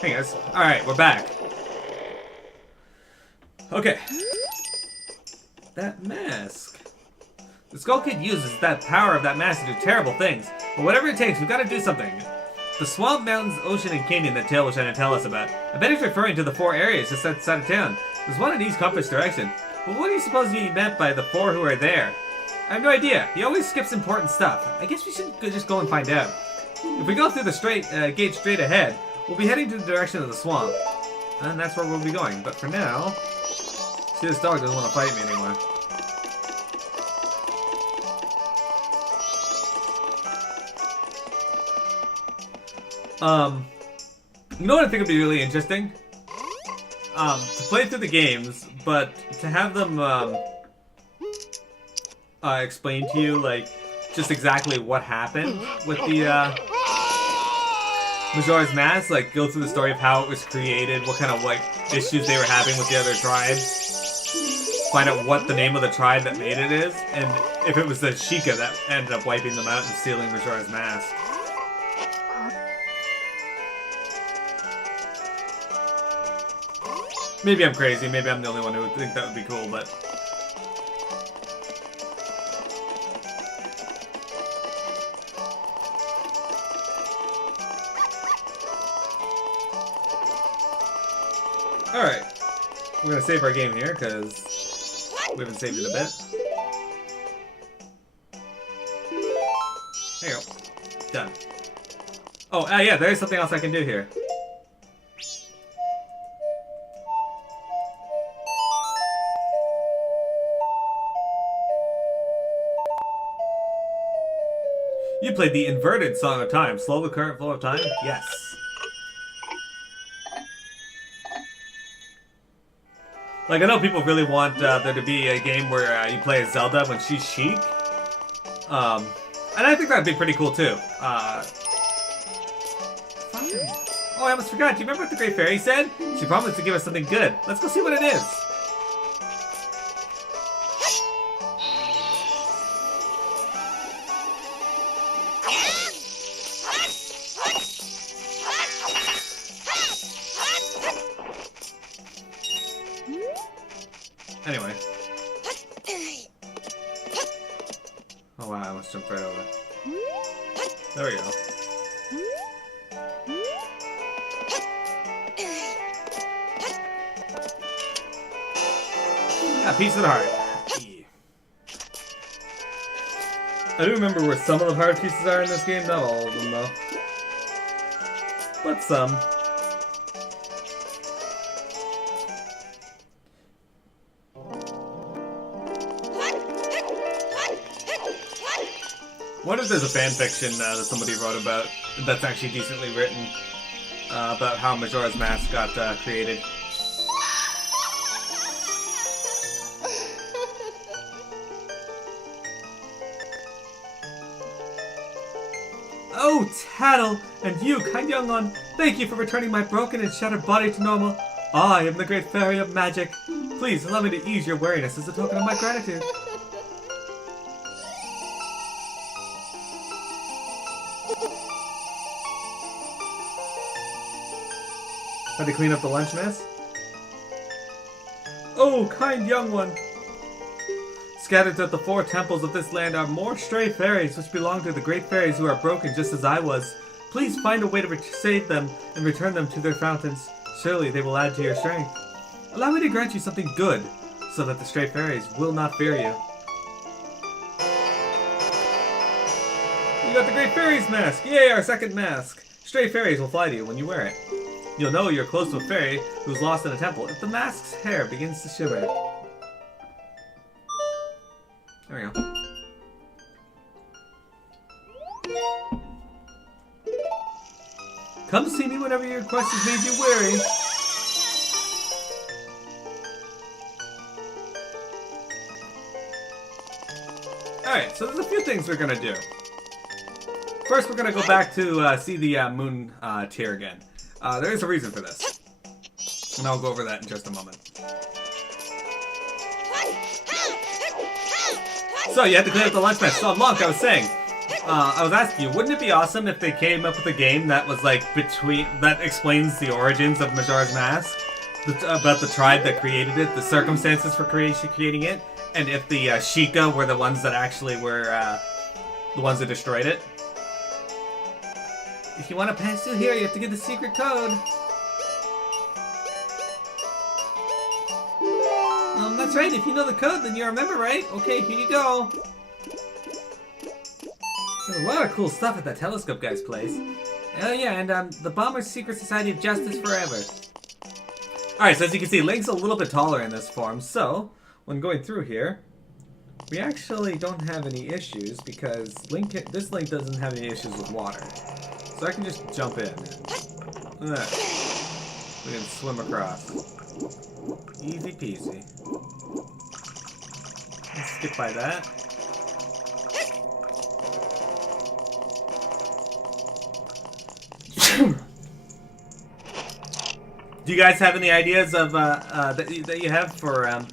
Hey guys. Alright, we're back. Okay. That mask. The Skull Kid uses that power of that mask to do terrible things. But whatever it takes, we've got to do something. The swamp, mountains, ocean, and canyon that Tail was trying to tell us about. I bet he's referring to the 4 areas just outside of town. There's one in each compass direction. But what do you suppose he meant by the 4 who are there? I have no idea. He always skips important stuff. I guess we should just go and find out. If we go through the gate straight ahead, we'll be heading to the direction of the swamp. And that's where we'll be going. But for now... See, this dog doesn't want to fight me anymore. You know what I think would be really interesting? To play through the games, but to have them, explain to you, like, just exactly what happened with the, Majora's Mask, like, go through the story of how it was created, what kind of, like, issues they were having with the other tribes, find out what the name of the tribe that made it is, and if it was the Sheikah that ended up wiping them out and stealing Majora's Mask. Maybe I'm crazy, maybe I'm the only one who would think that would be cool, but... Alright. We're gonna save our game here, because we haven't saved it a bit. There you go. Done. Oh, yeah, there is something else I can do here. You played the inverted Song of Time. Slow the current flow of time? Yes. Like, I know people really want there to be a game where you play as Zelda when she's Sheik. And I think that'd be pretty cool, too. Oh, I almost forgot. Do you remember what the Great Fairy said? She promised to give us something good. Let's go see what it is. Anyway. Oh wow, I almost jumped right over. There we go. Yeah, piece of the heart. Yeah. I do remember where some of the heart pieces are in this game, not all of them though. But some. I wonder if there's a fanfiction that somebody wrote about that's actually decently written about how Majora's Mask got created. Oh, Tattle! And you, kind young one, thank you for returning my broken and shattered body to normal. I am the Great Fairy of Magic. Please allow me to ease your weariness as a token of my gratitude. Had to clean up the lunch mess? Oh, kind young one! Scattered throughout the 4 temples of this land are more stray fairies which belong to the great fairies who are broken just as I was. Please find a way to save them and return them to their fountains. Surely they will add to your strength. Allow me to grant you something good, so that the stray fairies will not fear you. You got the Great Fairy's mask! Yay, our second mask! Stray fairies will fly to you when you wear it. You'll know you're close to a fairy who's lost in a temple if the mask's hair begins to shimmer. There we go. Come see me whenever your quest has made you weary. Alright, so there's a few things we're gonna do. First, we're gonna go back to see the moon tier again. There is a reason for this. And I'll go over that in just a moment. So, you had to clean up the lunch mess. So, Monk, I was saying, I was asking you, wouldn't it be awesome if they came up with a game that was like that explains the origins of Majora's Mask, about the tribe that created it, the circumstances for creating it, and if the Sheikah were the ones that actually were the ones that destroyed it? If you want to pass through here, you have to get the secret code. That's right. If you know the code, then you remember, right? Okay, here you go. There's a lot of cool stuff at that telescope guy's place. Oh yeah, and the Bomber's Secret Society of Justice Forever. Alright, so as you can see, Link's a little bit taller in this form, so when going through here, we actually don't have any issues because this Link doesn't have any issues with water. So I can just jump in. We can swim across. Easy peasy. Let's skip by that. Do you guys have any ideas of that you have for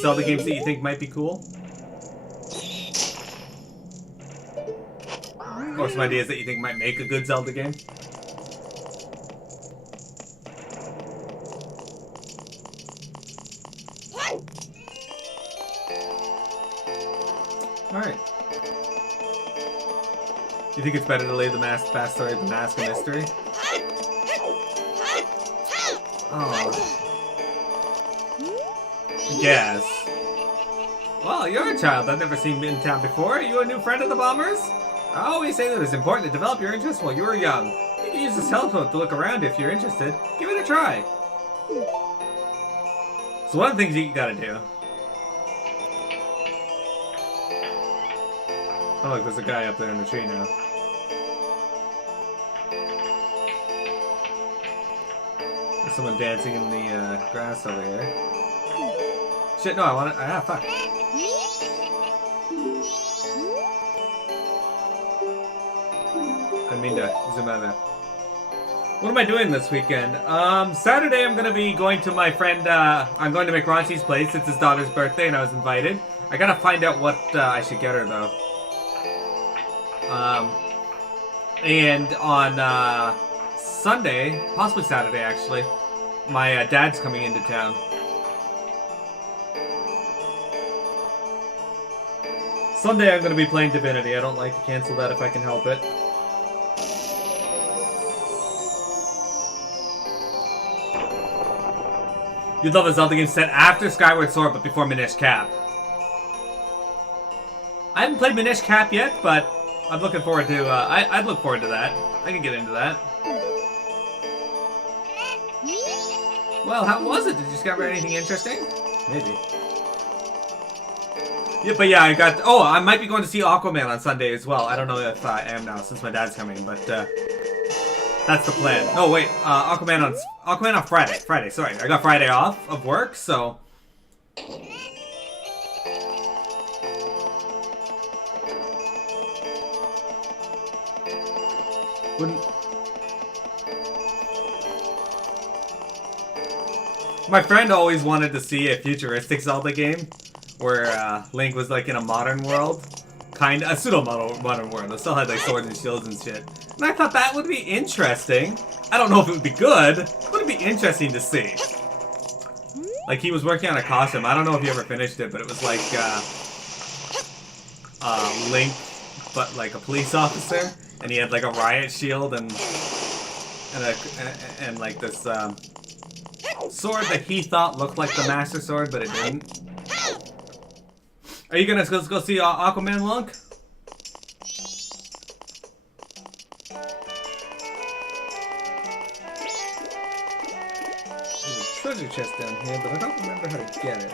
Zelda games that you think might be cool? Or some ideas that you think might make a good Zelda game? Alright. You think it's better to leave the backstory of the Mask a mystery? Oh. Yes. Well, you're a child I've never seen in town before. Are you a new friend of the Bombers? I always say that it's important to develop your interest while you were young. You can use this telephone to look around if you're interested. Give it a try. So one of the things you gotta do. Oh look, there's a guy up there in the tree now. There's someone dancing in the grass over here. Shit, no, I want to. Ah, fuck. I mean to zoom out of that. What am I doing this weekend? Saturday I'm gonna be going to my friend, I'm going to McRaunchy's place. It's his daughter's birthday and I was invited. I gotta find out what I should get her though. And on Sunday, possibly Saturday actually, my dad's coming into town. Sunday I'm going to be playing Divinity. I don't like to cancel that if I can help it. You'd love a Zelda game set after Skyward Sword but before Minish Cap. I haven't played Minish Cap yet, but I'm looking forward to, I'd look forward to that. I can get into that. Well, how was it? Did you discover anything interesting? Maybe. Yeah, but yeah, I might be going to see Aquaman on Sunday as well. I don't know if I am now since my dad's coming, but that's the plan. No, wait, Aquaman on Friday. Friday, sorry. I got Friday off of work, so... My friend always wanted to see a futuristic Zelda game where Link was like in a modern world. A pseudo-modern world. It still had like swords and shields and shit. And I thought that would be interesting. I don't know if it would be good, but it'd be interesting to see. Like he was working on a costume. I don't know if you ever finished it, but it was like Link, but like a police officer. And he had like a riot shield and like this sword that he thought looked like the Master Sword, but it didn't. Are you gonna go see Aquaman, Lunk? There's a treasure chest down here, but I don't remember how to get it.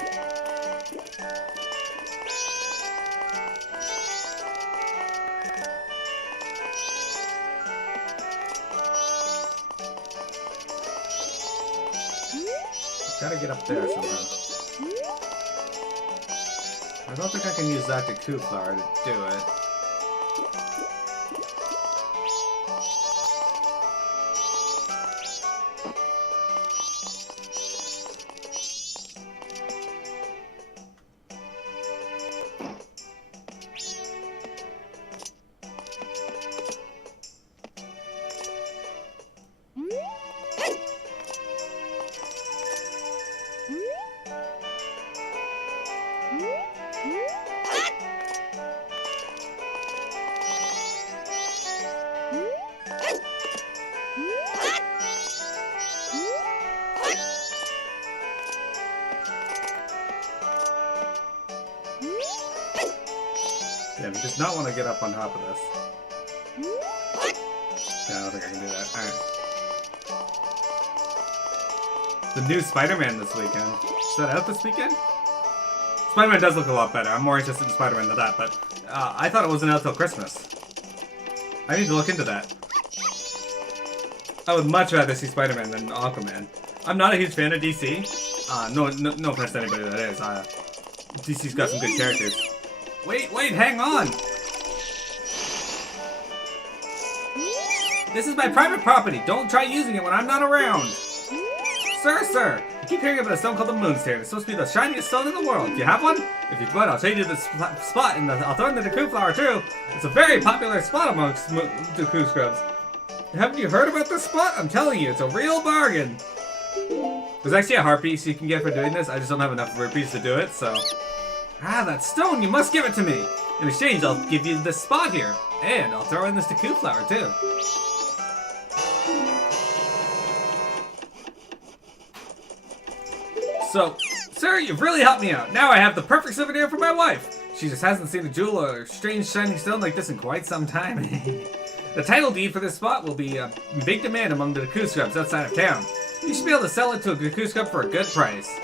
Gotta get up there somehow. I don't think I can use that Deku flower to do it. He does not want to get up on top of this. Yeah, I don't think I can do that. Alright. The new Spider-Man this weekend. Is that out this weekend? Spider-Man does look a lot better. I'm more interested in Spider-Man than that, but I thought it wasn't out till Christmas. I need to look into that. I would much rather see Spider-Man than Aquaman. I'm not a huge fan of DC. No offense to anybody that is. DC's got some good characters. Wait, hang on! This is my private property. Don't try using it when I'm not around. Sir! I keep hearing about a stone called the Moonstone. It's supposed to be the shiniest stone in the world. Do you have one? If you would, I'll show you this spot, and I'll throw in the Deku Flower too. It's a very popular spot amongst Deku scrubs. Haven't you heard about this spot? I'm telling you, it's a real bargain. There's actually a heart piece you can get for doing this. I just don't have enough rupees to do it, so... that stone! You must give it to me! In exchange, I'll give you this spot here. And I'll throw in this Deku Flower too. So, sir, you've really helped me out. Now I have the perfect souvenir for my wife. She just hasn't seen a jewel or strange shining stone like this in quite some time. The title deed for this spot will be a big demand among the Deku scrubs outside of town. You should be able to sell it to a Deku scrub for a good price.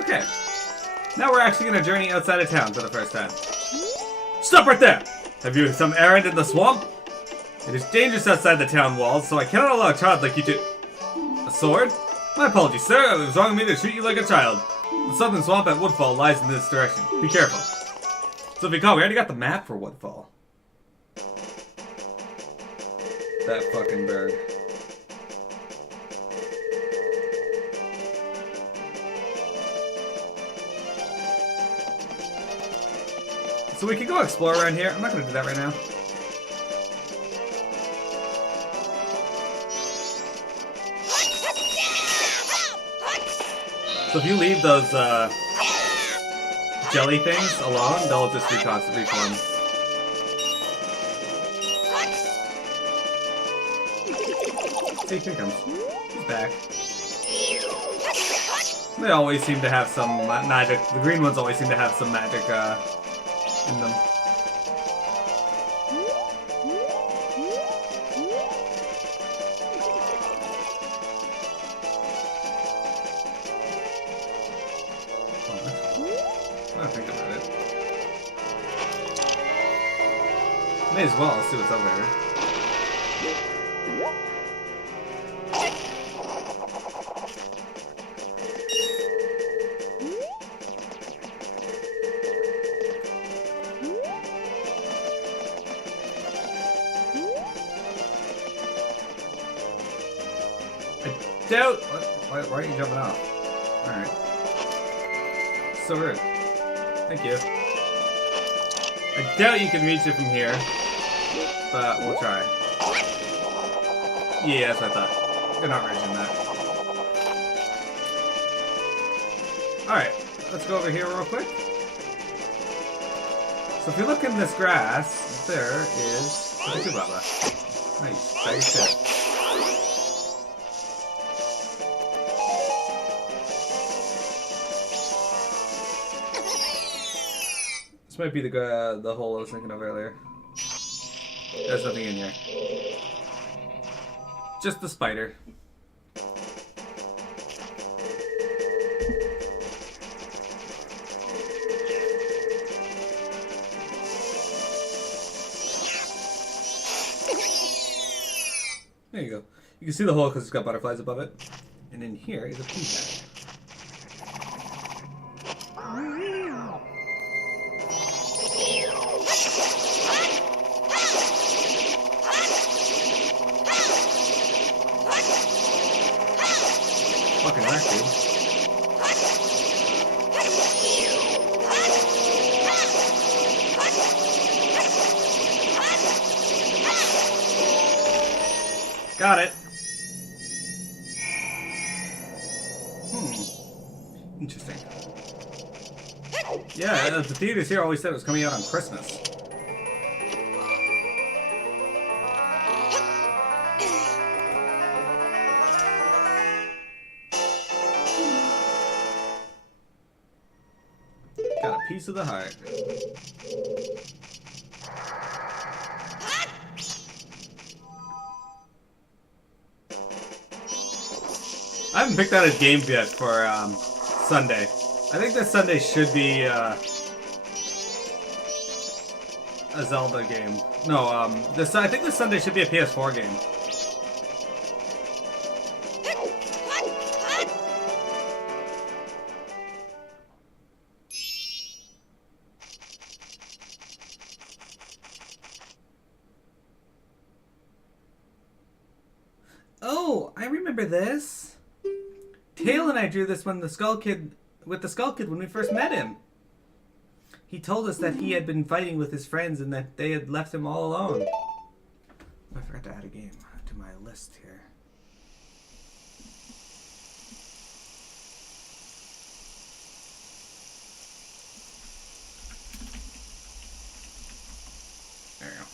Okay. Now we're actually going to journey outside of town for the first time. Stop right there! Have you some errand in the swamp? It is dangerous outside the town walls, so I cannot allow a child like you to... A sword? My apologies, sir. It was wrong of me to treat you like a child. The southern swamp at Woodfall lies in this direction. Be careful. So if you call, we already got the map for Woodfall. That fucking bird. So we can go explore around here. I'm not going to do that right now. So if you leave those jelly things alone, they'll just reform. See, here he comes. He's back. They always seem to have some magic. The green ones always seem to have some magic in them. May as well see what's over here. I doubt. Why are you jumping off? Alright. So rude. Thank you. I doubt you can reach it from here. But we'll try. Yeah, that's what I thought. They're not reaching that. Alright, let's go over here real quick. So if you look in this grass, there is Deku Baba. Nice, very good. This might be the hole I was thinking of earlier. There's nothing in here. Just the spider. There you go. You can see the hole because it's got butterflies above it. And in here is a pea patch. Fucking wreck, dude. Got it. Interesting. Yeah, the theaters here always said it was coming out on Christmas. piece of the heart. I haven't picked out a game yet for Sunday. I think this Sunday should be a Zelda game. No, I think this Sunday should be a PS4 game. Oh, I remember this. Tail and I drew this when the Skull Kid when we first met him. He told us that he had been fighting with his friends and that they had left him all alone. I forgot to add a game to my list here. There we go.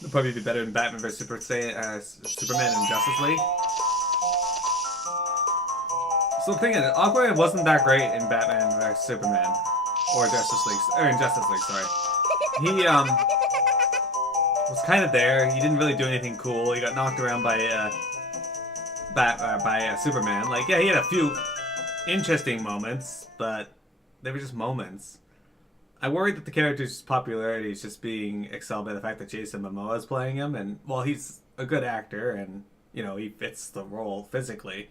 It'll probably be better than Batman vs Superman and Justice League. So I'm thinking, Aquaman wasn't that great in Batman vs Superman or Justice League, or in Justice League. Sorry, he was kind of there. He didn't really do anything cool. He got knocked around by Superman. Like, yeah, he had a few interesting moments, but they were just moments. I worry that the character's popularity is just being excelled by the fact that Jason Momoa is playing him, and while he's a good actor and, you know, he fits the role physically,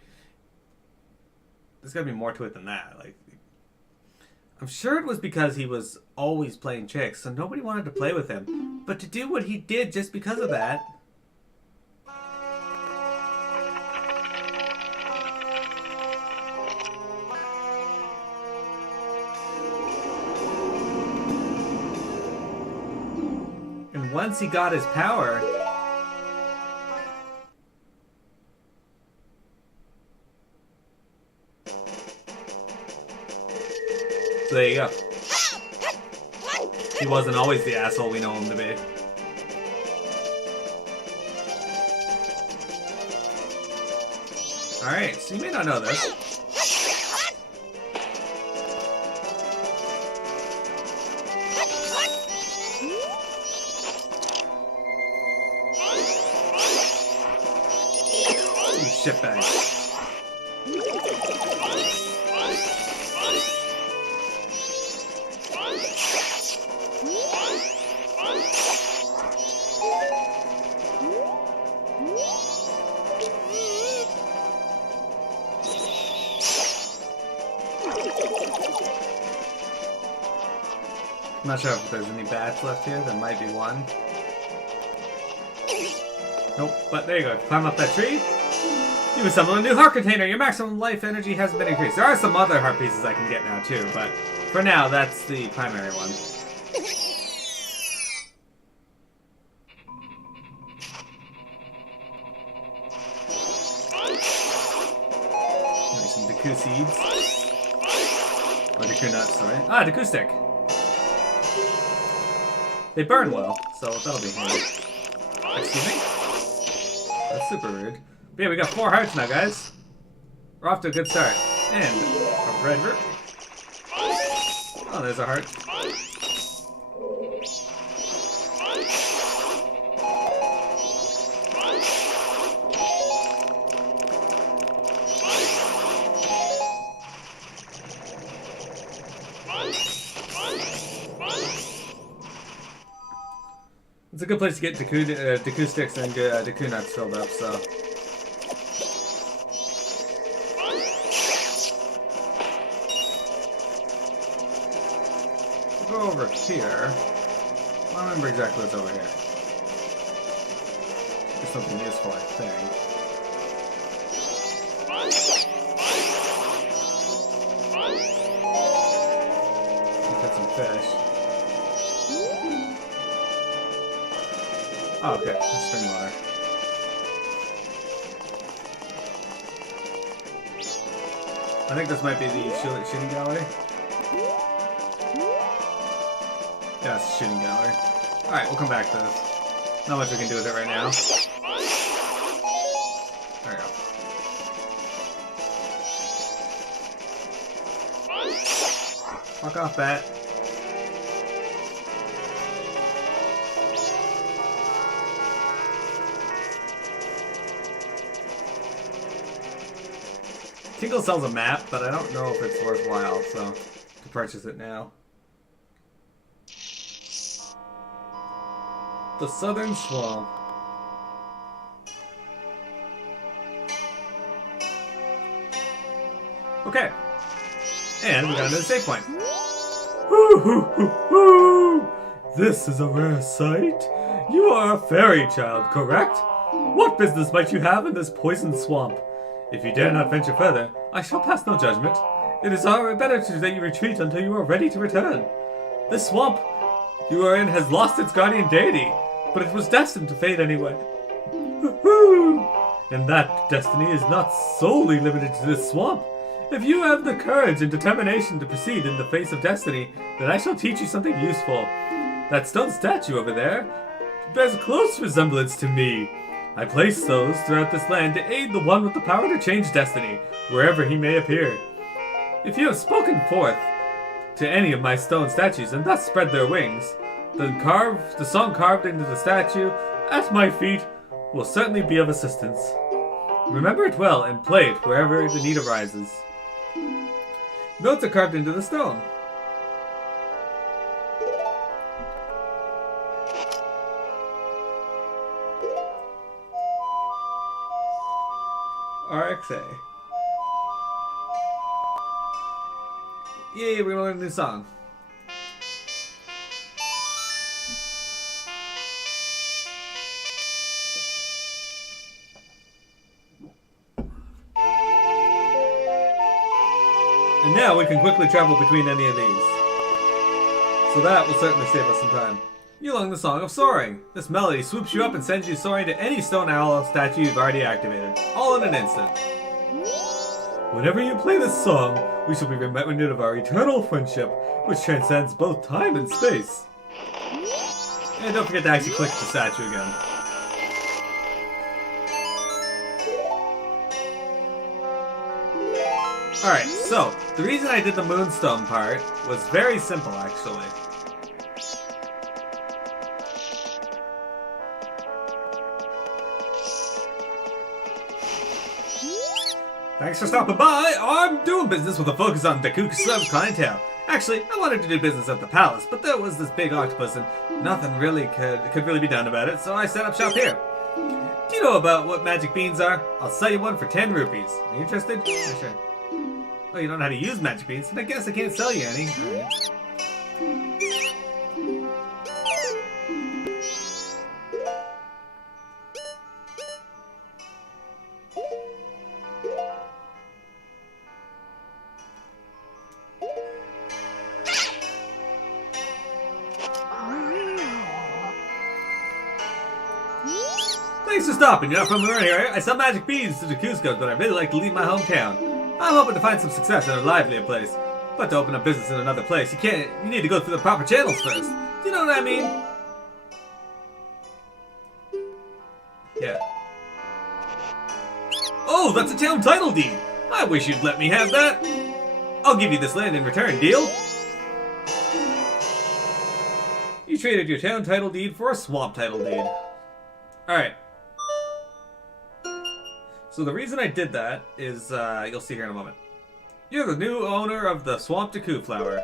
there's gotta be more to it than that. Like, I'm sure it was because he was always playing chicks, so nobody wanted to play with him. But to do what he did just because of that... And once he got his power... So there you go. He wasn't always the asshole we know him to be. Alright, so you may not know this. You shitbag. I'm not sure if there's any bats left here. There might be one. Nope, but there you go. Climb up that tree. You assemble a new heart container. Your maximum life energy has been increased. There are some other heart pieces I can get now too, but for now, that's the primary one. Maybe some Deku seeds. Or Deku nuts, sorry. Ah, Deku stick. They burn well, so that'll be handy. Excuse me? That's super rude. But yeah, we got 4 hearts now, guys. We're off to a good start. And a red root. Oh, there's a heart. It's a good place to get Deku sticks and Deku nuts filled up, so. We'll go over here. I don't remember exactly what's over here. There's something useful, I think. Get some fish. Oh, okay. That's spring water. I think this might be the shooting gallery. Yeah, it's a shooting gallery. Alright, we'll come back to this. Not much we can do with it right now. There we go. Fuck off, bat. Tingle sells a map, but I don't know if it's worthwhile, so to purchase it now. The Southern Swamp. Okay. And we got another save point. This is a rare sight. You are a fairy child, correct? What business might you have in this poisoned swamp? If you dare not venture further, I shall pass no judgment. It is better that you retreat until you are ready to return. This swamp you are in has lost its guardian deity, but it was destined to fade anyway. And that destiny is not solely limited to this swamp. If you have the courage and determination to proceed in the face of destiny, then I shall teach you something useful. That stone statue over there bears a close resemblance to me. I place those throughout this land to aid the one with the power to change destiny, wherever he may appear. If you have spoken forth to any of my stone statues and thus spread their wings, then the song carved into the statue at my feet will certainly be of assistance. Remember it well and play it wherever the need arises. Notes are carved into the stone. RXA. Yay, we're gonna learn a new song. And now we can quickly travel between any of these. So that will certainly save us some time. You learn the Song of Soaring. This melody swoops you up and sends you soaring to any stone owl statue you've already activated, all in an instant. Whenever you play this song, we shall be reminded of our eternal friendship, which transcends both time and space. And don't forget to actually click the statue again. Alright, so, the reason I did the Moonstone part was very simple, actually. Thanks for stopping by. I'm doing business with a focus on Deku clientele. Actually, I wanted to do business at the palace, but there was this big octopus and nothing really could really be done about it, so I set up shop here. Do you know about what magic beans are? I'll sell you one for 10 rupees. Are you interested? Yeah, sure. Oh, you don't know how to use magic beans? Then I guess I can't sell you any. Alright. Thanks for stopping. You're not from around here. I sell magic beans to the Cusco, but I really like to leave my hometown. I'm hoping to find some success in a livelier place. But to open a business in another place, you need to go through the proper channels first. Do you know what I mean? Yeah. Oh, that's a town title deed. I wish you'd let me have that. I'll give you this land in return, deal? You traded your town title deed for a swamp title deed. Alright. So the reason I did that is, you'll see here in a moment. You're the new owner of the Swamp Deku Flower.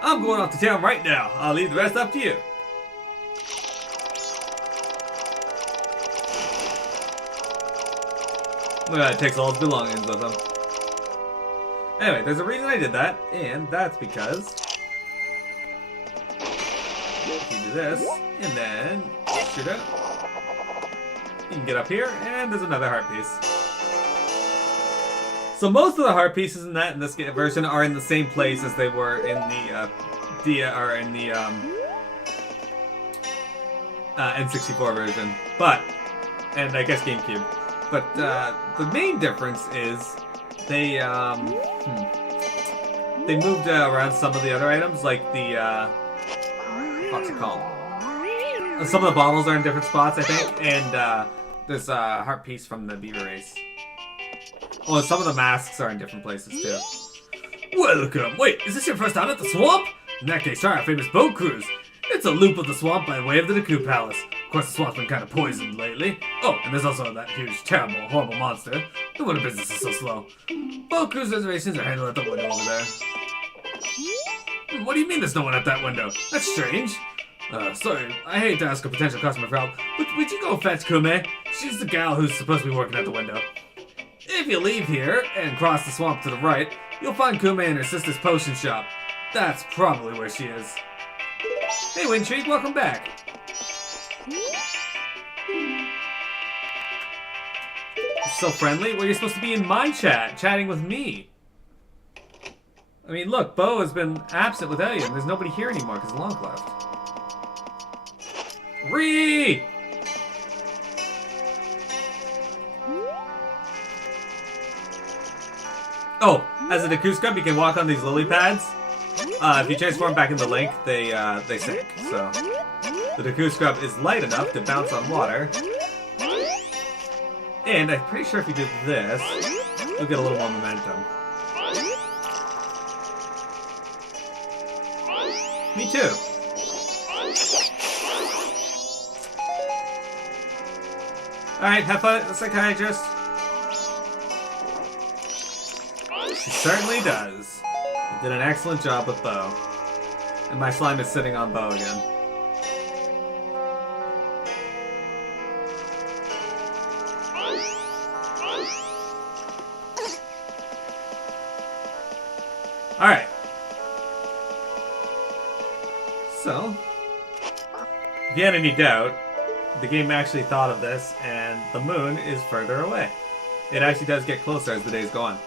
I'm going off to town right now. I'll leave the rest up to you. Look at that, it takes all his belongings with him. Anyway, there's a reason I did that, and that's because... if you do this, and then shoot it. You can get up here, and there's another heart piece. So most of the heart pieces in this version are in the same place as they were in the N64 version, and I guess GameCube. But the main difference is they moved around some of the other items, like the what's it called? Some of the bottles are in different spots, I think, and there's a heart piece from the beaver race. Oh, some of the masks are in different places too. Welcome! Wait, is this your first time at the swamp? In that case, try our famous boat cruise. It's a loop of the swamp by way of the Deku Palace. Of course, the swamp's been kind of poisoned lately. Oh, and there's also that huge, terrible, horrible monster. No wonder business is so slow. Boat cruise reservations are handled at the window over there. What do you mean there's no one at that window? That's strange. Sorry, I hate to ask a potential customer for help, but would you go fetch Kume? She's the gal who's supposed to be working at the window. If you leave here and cross the swamp to the right, you'll find Kume in her sister's potion shop. That's probably where she is. Hey, Windtreak, welcome back. It's so friendly. Well, you're supposed to be in my chat, chatting with me. I mean, look, Bo has been absent without you, and there's nobody here anymore because Lonk left. Ree! Oh, as a Deku Scrub, you can walk on these lily pads. If you transform back into Link, they sink. So the Deku Scrub is light enough to bounce on water. And I'm pretty sure if you do this, you'll get a little more momentum. Me too. Alright, have fun at the psychiatrist. She certainly does. You did an excellent job with Bo. And my slime is sitting on Bo again. Alright. So, if you had any doubt, the game actually thought of this, and the moon is further away. It actually does get closer as the days go on.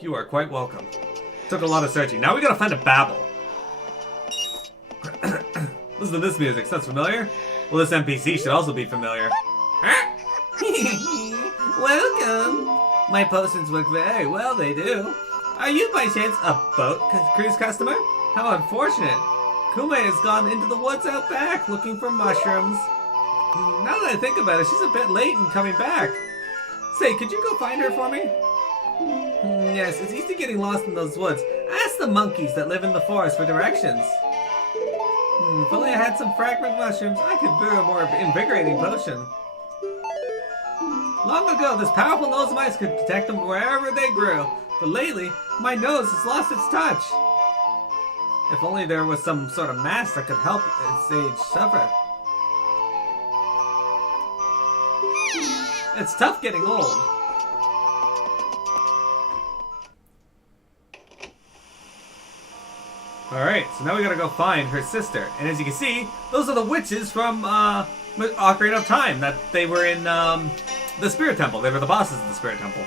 You are quite welcome. Took a lot of searching. Now we gotta find a babble. Listen to this music. Sounds familiar? Well, this NPC should also be familiar. Welcome! My potions work very well, they do. Are you by chance a boat cruise customer? How unfortunate. Kume has gone into the woods out back looking for mushrooms. Now that I think about it, she's a bit late in coming back. Say, could you go find her for me? Yes, it's easy getting lost in those woods. Ask the monkeys that live in the forest for directions. If only I had some fragment mushrooms, I could brew a more invigorating potion. Long ago, this powerful nose of mice could detect them wherever they grew. But lately, my nose has lost its touch. If only there was some sort of mask that could help its age suffer. It's tough getting old. Alright, so now we gotta go find her sister. And as you can see, those are the witches from Ocarina of Time. That they were in the Spirit Temple. They were the bosses of the Spirit Temple.